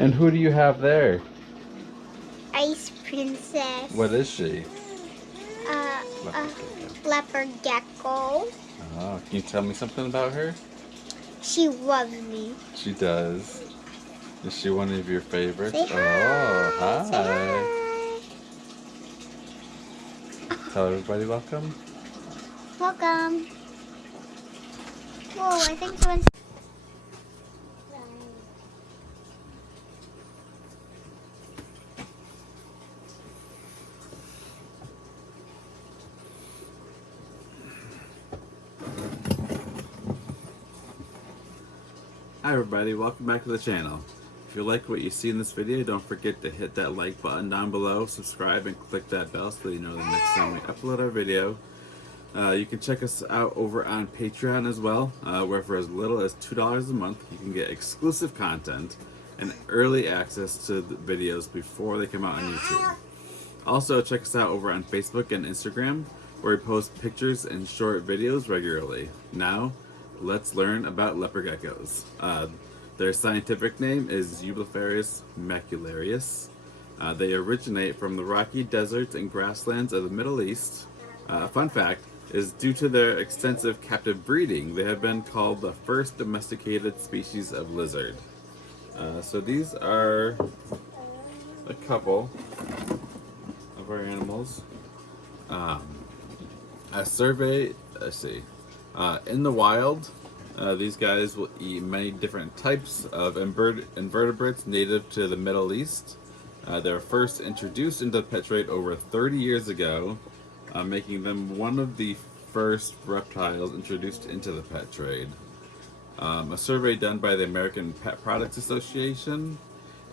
And who do you have there? Ice Princess. What is she? Uh, Leopard uh, Gecko. Leopard Gecko. Oh, can you tell me something about her? She loves me. She does. Is she one of your favorites? Say Oh, hi. Say hi. hi. Tell everybody welcome. Welcome. Whoa, I think someone's. Hi everybody, welcome back to the channel. If you like what you see in this video, don't forget to hit that like button down below, subscribe, and click that bell so that you know the next time we upload our video. You can check us out over on Patreon as well, where for as little as $2 a month you can get exclusive content and early access to the videos before they come out on YouTube. Also, check us out over on Facebook and Instagram, where we post pictures and short videos regularly. Now, let's learn about leopard geckos. Their scientific name is Eublepharis macularius. They originate from the rocky deserts and grasslands of the Middle East. Fun fact is, due to their extensive captive breeding, they have been called the first domesticated species of lizard. So these are a couple of our animals. A survey, let's see, in the wild, these guys will eat many different types of invertebrates native to the Middle East. They were first introduced into the pet trade over 30 years ago, making them one of the first reptiles introduced into the pet trade. A survey done by the American Pet Products Association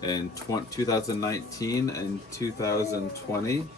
in 2019 and 2020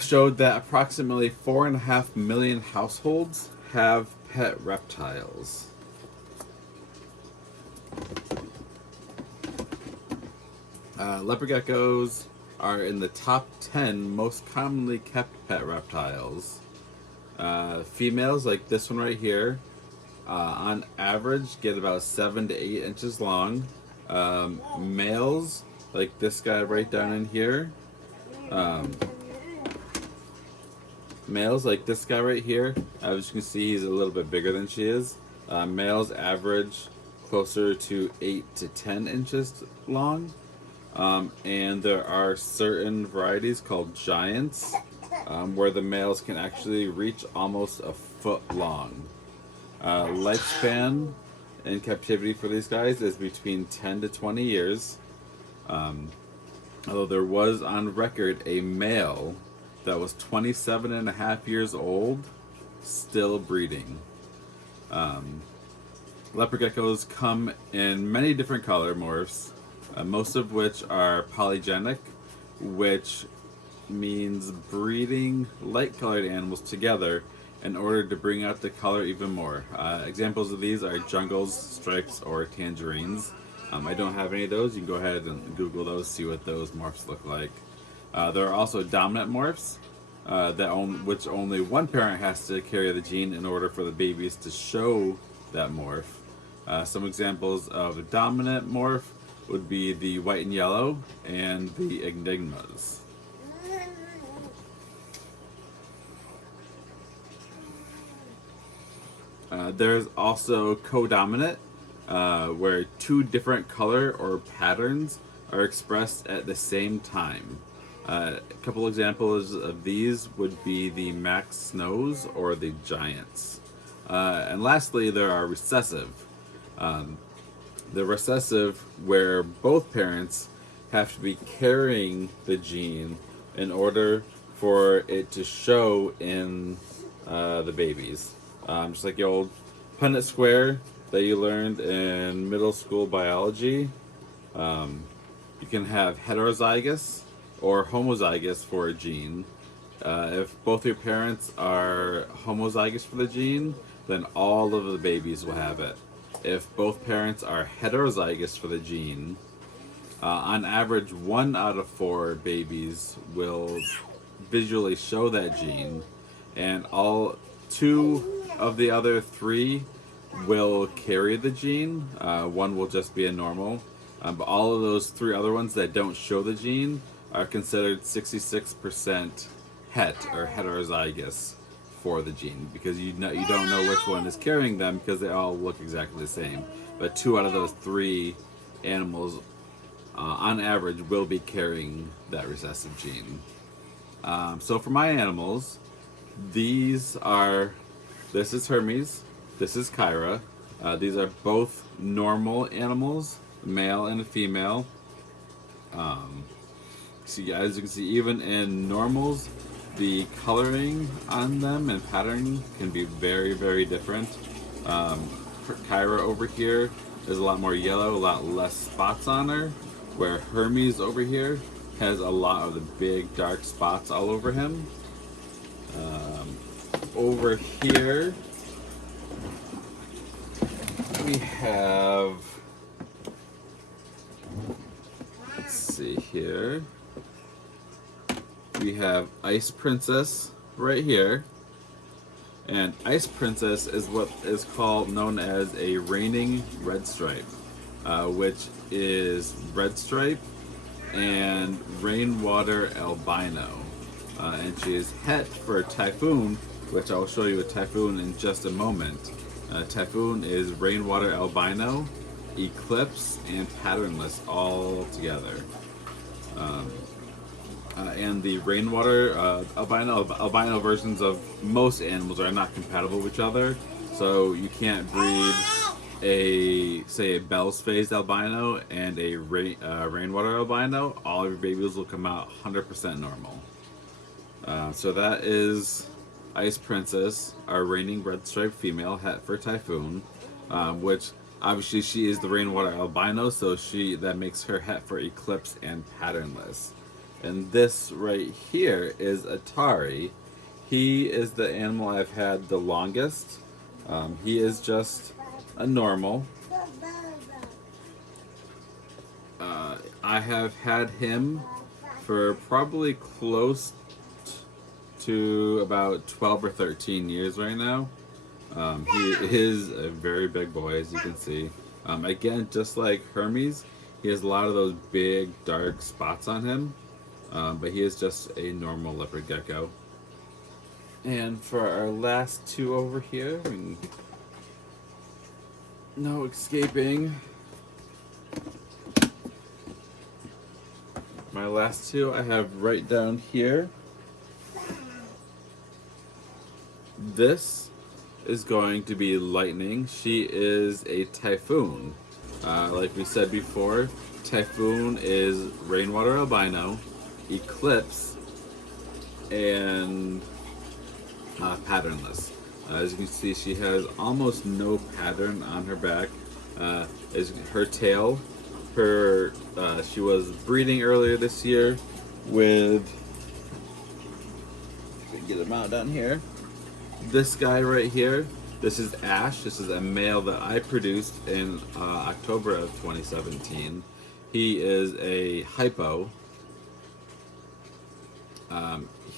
showed that approximately 4.5 million households have pet reptiles. Leopard geckos are in the top 10 most commonly kept pet reptiles. Females, like this one right here, on average get about 7 to 8 inches long. Males, like this guy right down in here, males like this guy right here, as you can see, he's a little bit bigger than she is. Males average closer to 8 to 10 inches long. And there are certain varieties called giants, where the males can actually reach almost a foot long. Lifespan in captivity for these guys is between 10 to 20 years. Although there was on record a male that was 27 and a half years old, still breeding. Leopard geckos come in many different color morphs, most of which are polygenic, which means breeding light-colored animals together in order to bring out the color even more. Examples of these are jungles, stripes, or tangerines. I don't have any of those. You can go ahead and Google those, see what those morphs look like. There are also dominant morphs, which only one parent has to carry the gene in order for the babies to show that morph. Some examples of a dominant morph would be the white and yellow and the enigmas. There's also codominant, where two different color or patterns are expressed at the same time. A couple examples of these would be the Max Snows or the Giants. And lastly, there are recessive. The recessive, where both parents have to be carrying the gene in order for it to show in the babies. Just like the old Punnett square that you learned in middle school biology. You can have heterozygous or homozygous for a gene. If both your parents are homozygous for the gene, then all of the babies will have it. If both parents are heterozygous for the gene, on average 1 out of 4 babies will visually show that gene, and all 2 of the other 3 will carry the gene. One will just be a normal. But all of those three other ones that don't show the gene are considered 66% het or heterozygous for the gene, because you don't know which one is carrying them because they all look exactly the same. But two out of those three animals, on average, will be carrying that recessive gene. So for my animals, this is Hermes, this is Kyra. These are both normal animals, a male and a female. See, as you can see, even in normals, the coloring on them and pattern can be very, very different. For Kyra over here is a lot more yellow, a lot less spots on her, where Hermes over here has a lot of the big dark spots all over him. Over here, we have, let's see here, we have Ice Princess right here. And Ice Princess is what is known as a reigning red stripe, which is red stripe and rainwater albino. And she is het for Typhoon, which I'll show you a Typhoon in just a moment. Typhoon is rainwater albino, eclipse, and patternless all together. And the rainwater albino versions of most animals are not compatible with each other, so you can't breed a Bell's phased albino and a rainwater albino. All of your babies will come out 100% normal. So that is Ice Princess, our reigning red striped female, het for Typhoon, which obviously she is the rainwater albino, so that makes her het for eclipse and patternless. And this right here is Atari. He is the animal I've had the longest. He is just a normal. I have had him for probably close to about 12 or 13 years right now. He is a very big boy, as you can see. Again, just like Hermes, he has a lot of those big dark spots on him. But he is just a normal leopard gecko. And for our last two over here, no escaping. My last two I have right down here. This is going to be Lightning. She is a Typhoon. Like we said before, Typhoon is rainwater albino, eclipse, and patternless. As you can see, she has almost no pattern on her back. As her tail, she was breeding earlier this year with, get him out down here, this guy right here. This is Ash. This is a male that I produced in October of 2017. He is a hypo.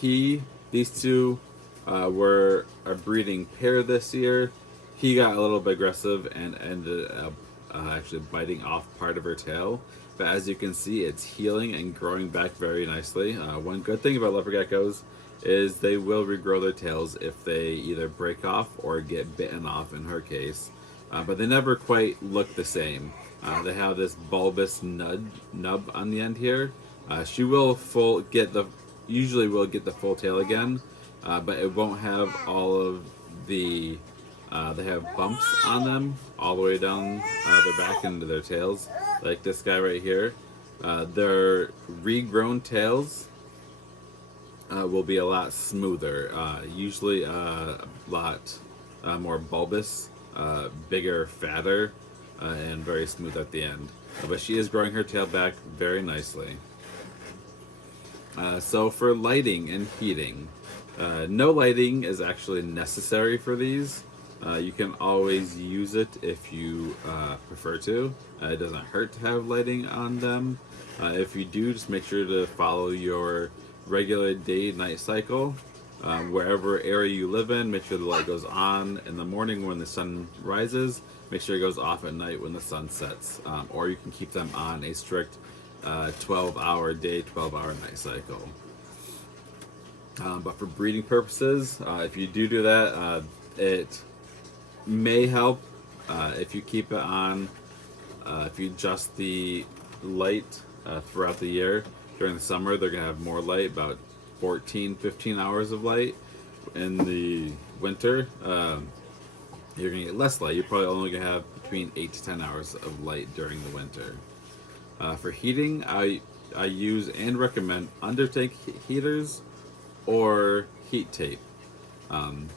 These two were a breeding pair this year. He got a little bit aggressive and ended up actually biting off part of her tail. But as you can see, it's healing and growing back very nicely. One good thing about leopard geckos is they will regrow their tails if they either break off or get bitten off in her case. But they never quite look the same. They have this bulbous nub on the end here. She will usually will get the full tail again, but it won't have all of the, they have bumps on them all the way down their back into their tails, like this guy right here. Their regrown tails will be a lot smoother, usually a lot more bulbous, bigger, fatter, and very smooth at the end. But she is growing her tail back very nicely. So for lighting and heating, no lighting is actually necessary for these. You can always use it if you prefer to. It doesn't hurt to have lighting on them. If you do, just make sure to follow your regular day-night cycle. Wherever area you live in, make sure the light goes on in the morning when the sun rises. Make sure it goes off at night when the sun sets. Or you can keep them on a strict 12-hour day, 12-hour night cycle. But for breeding purposes, if you do that, it may help if you keep it on, if you adjust the light throughout the year. During the summer, they're going to have more light, about 14, 15 hours of light. In the winter, you're going to get less light. You're probably only going to have between 8 to 10 hours of light during the winter. For heating, I use and recommend undertank heaters or heat tape on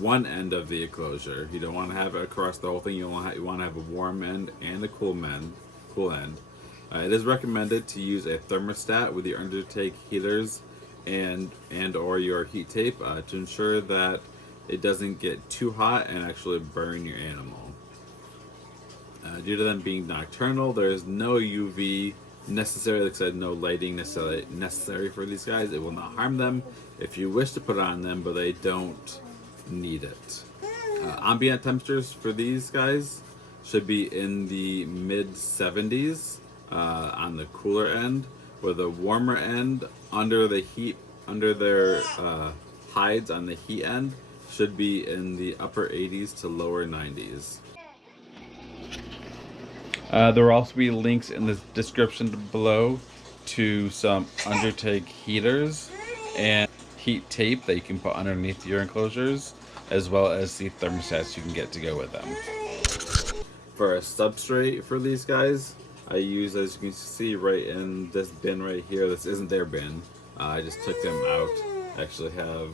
one end of the enclosure. You don't want to have it across the whole thing. You want to have a warm end and a cool end. It is recommended to use a thermostat with your undertank heaters and or your heat tape to ensure that it doesn't get too hot and actually burn your animal. Due to them being nocturnal, there is no UV necessary. Like I said, no lighting necessary for these guys. It will not harm them if you wish to put it on them, but they don't need it. Ambient temperatures for these guys should be in the mid 70s on the cooler end, with the warmer end under their hides on the heat end should be in the upper 80s to lower 90s. There will also be links in the description below to some undertank heaters and heat tape that you can put underneath your enclosures, as well as the thermostats you can get to go with them. For a substrate for these guys, I use, as you can see right in this bin right here, this isn't their bin. I just took them out. I actually have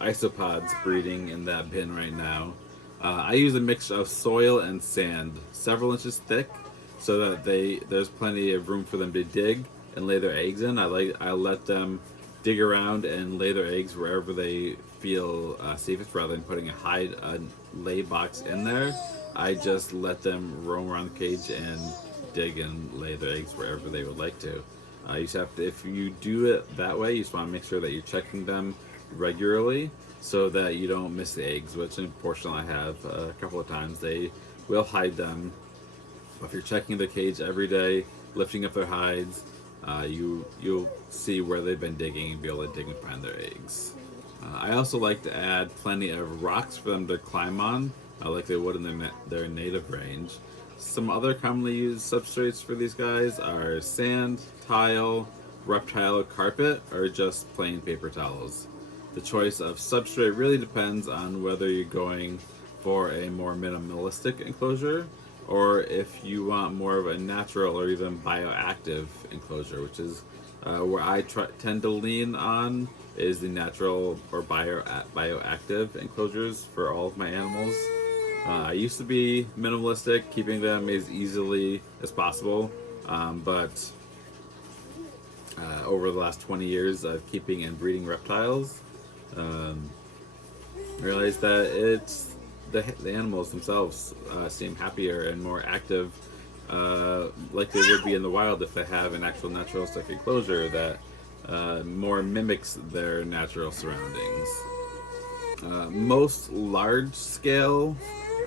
isopods breeding in that bin right now. I use a mixture of soil and sand, several inches thick, so that there's plenty of room for them to dig and lay their eggs in. I let them dig around and lay their eggs wherever they feel safest, rather than putting a lay box in there. I just let them roam around the cage and dig and lay their eggs wherever they would like to. You just have to, if you do it that way, you just want to make sure that you're checking them regularly so that you don't miss the eggs, which unfortunately I have a couple of times. They will hide them. If you're checking the cage every day, lifting up their hides, you'll see where they've been digging and be able to dig and find their eggs. I also like to add plenty of rocks for them to climb on, like they would in their native range. Some other commonly used substrates for these guys are sand, tile, reptile carpet, or just plain paper towels. The choice of substrate really depends on whether you're going for a more minimalistic enclosure, or if you want more of a natural or even bioactive enclosure, which is where I tend to lean on, is the natural or bioactive enclosures for all of my animals. I used to be minimalistic, keeping them as easily as possible, but over the last 20 years of keeping and breeding reptiles, realized that it's the animals themselves seem happier and more active, like they would be in the wild if they have an actual naturalistic enclosure that more mimics their natural surroundings. Most large-scale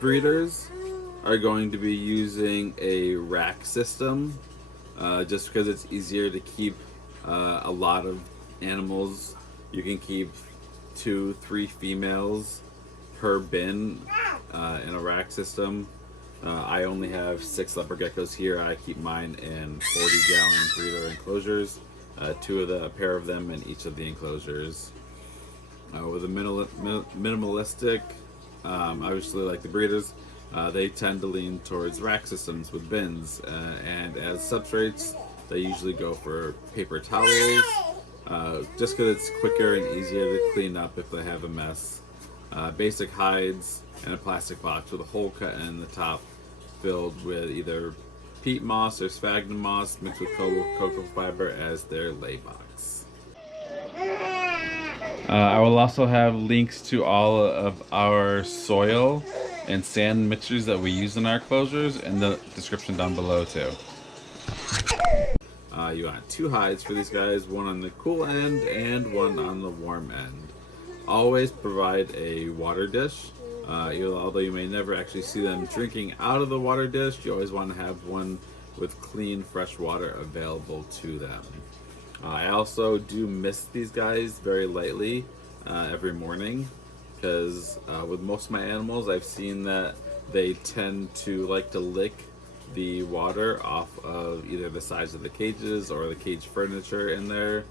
breeders are going to be using a rack system, just because it's easier to keep a lot of animals. You can keep 2-3 females per bin in a rack system. I only have 6 leopard geckos here. I keep mine in 40-gallon breeder enclosures, a pair of them in each of the enclosures. With a minimalistic, obviously like the breeders, they tend to lean towards rack systems with bins, and as substrates, they usually go for paper towels, just because it's quicker and easier to clean up if they have a mess. Basic hides, and a plastic box with a hole cut in the top filled with either peat moss or sphagnum moss mixed with cocoa fiber as their lay box. I will also have links to all of our soil and sand mixtures that we use in our enclosures in the description down below too. You want 2 hides for these guys, one on the cool end and one on the warm end. Always provide a water dish. Although you may never actually see them drinking out of the water dish, you always want to have one with clean, fresh water available to them. I also do mist these guys very lightly every morning, because with most of my animals, I've seen that they tend to like to lick the water off of either the sides of the cages or the cage furniture in there.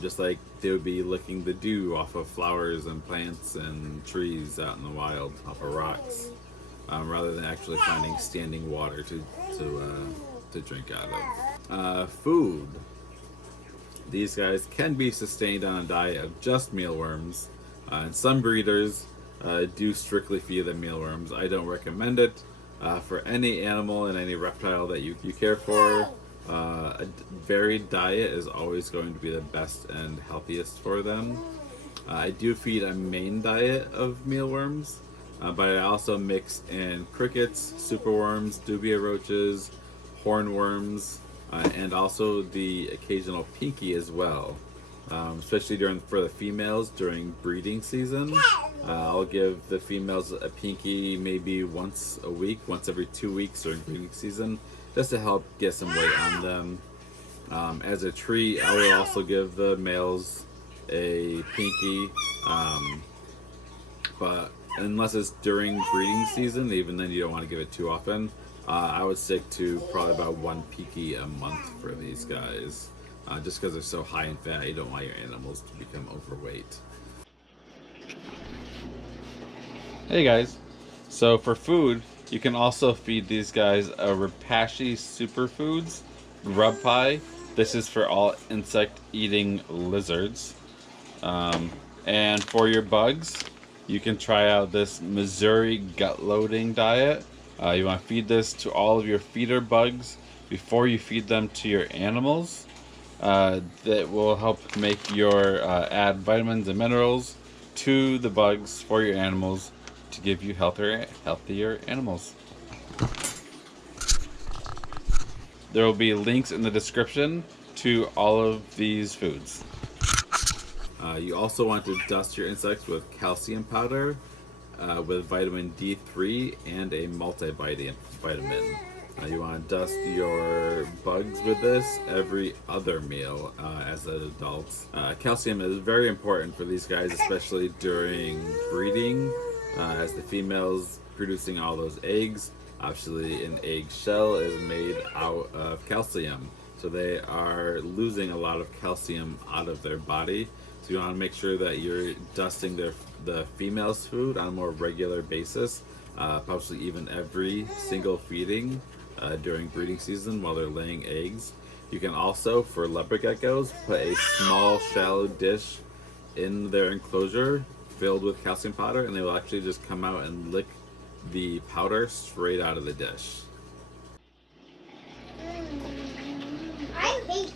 Just like they would be licking the dew off of flowers and plants and trees out in the wild, off of rocks, rather than actually finding standing water to drink out of. Food. These guys can be sustained on a diet of just mealworms, and some breeders do strictly feed them mealworms. I don't recommend it for any animal and any reptile that you care for. A varied diet is always going to be the best and healthiest for them. I do feed a main diet of mealworms, but I also mix in crickets, superworms, dubia roaches, hornworms, and also the occasional pinky as well. Especially for the females during breeding season. I'll give the females a pinky maybe once a week, once every 2 weeks during breeding season, just to help get some weight on them. As a treat, I will also give the males a pinky, but unless it's during breeding season, even then you don't want to give it too often. I would stick to probably about 1 pinky a month for these guys. Just because they're so high in fat, you don't want your animals to become overweight. Hey guys, so for food, you can also feed these guys a Repashy Superfoods grub pie. This is for all insect-eating lizards. And for your bugs, you can try out this Missouri gut loading diet. You want to feed this to all of your feeder bugs before you feed them to your animals. That will help make your add vitamins and minerals to the bugs for your animals to give you healthier animals. There will be links in the description to all of these foods. You also want to dust your insects with calcium powder, with vitamin D3 and a multivitamin. You want to dust your bugs with this every other meal as adults. Calcium is very important for these guys, especially during breeding, as the females producing all those eggs. Obviously, an egg shell is made out of calcium, so they are losing a lot of calcium out of their body. So you want to make sure that you're dusting the female's food on a more regular basis, possibly even every single feeding during breeding season while they're laying eggs. You can also, for leopard geckos, put a small shallow dish in their enclosure filled with calcium powder, and they will actually just come out and lick the powder straight out of the dish.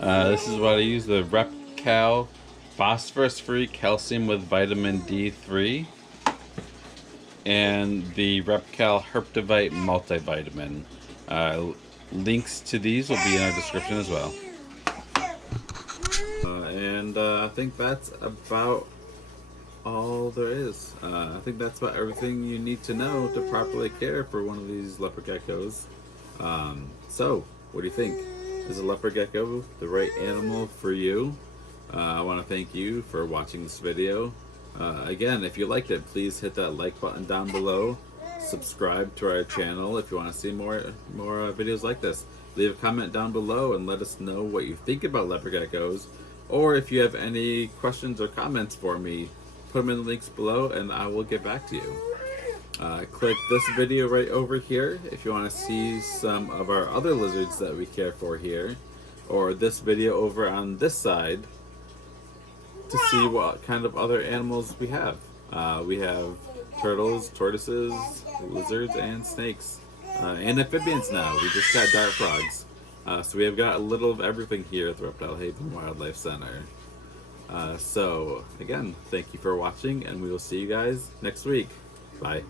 This is what I use, the RepCal phosphorus-free calcium with vitamin D3 and the RepCal Herptivite multivitamin. Links to these will be in our description as well. I think that's about all there is. I think that's about everything you need to know to properly care for one of these leopard geckos. So, what do you think? Is a leopard gecko the right animal for you? I want to thank you for watching this video. Again, if you liked it, please hit that like button down below. Subscribe to our channel if you want to see more videos like this. Leave a comment down below and let us know what you think about leopard geckos, or if you have any questions or comments for me, put them in the links below and I will get back to you. Click this video right over here if you want to see some of our other lizards that we care for here, or this video over on this side to see what kind of other animals we have. We have turtles, tortoises, lizards, and snakes. And amphibians now. We just got dart frogs. So we have got a little of everything here at the Reptile Haven Wildlife Center. So, again, thank you for watching, and we will see you guys next week. Bye.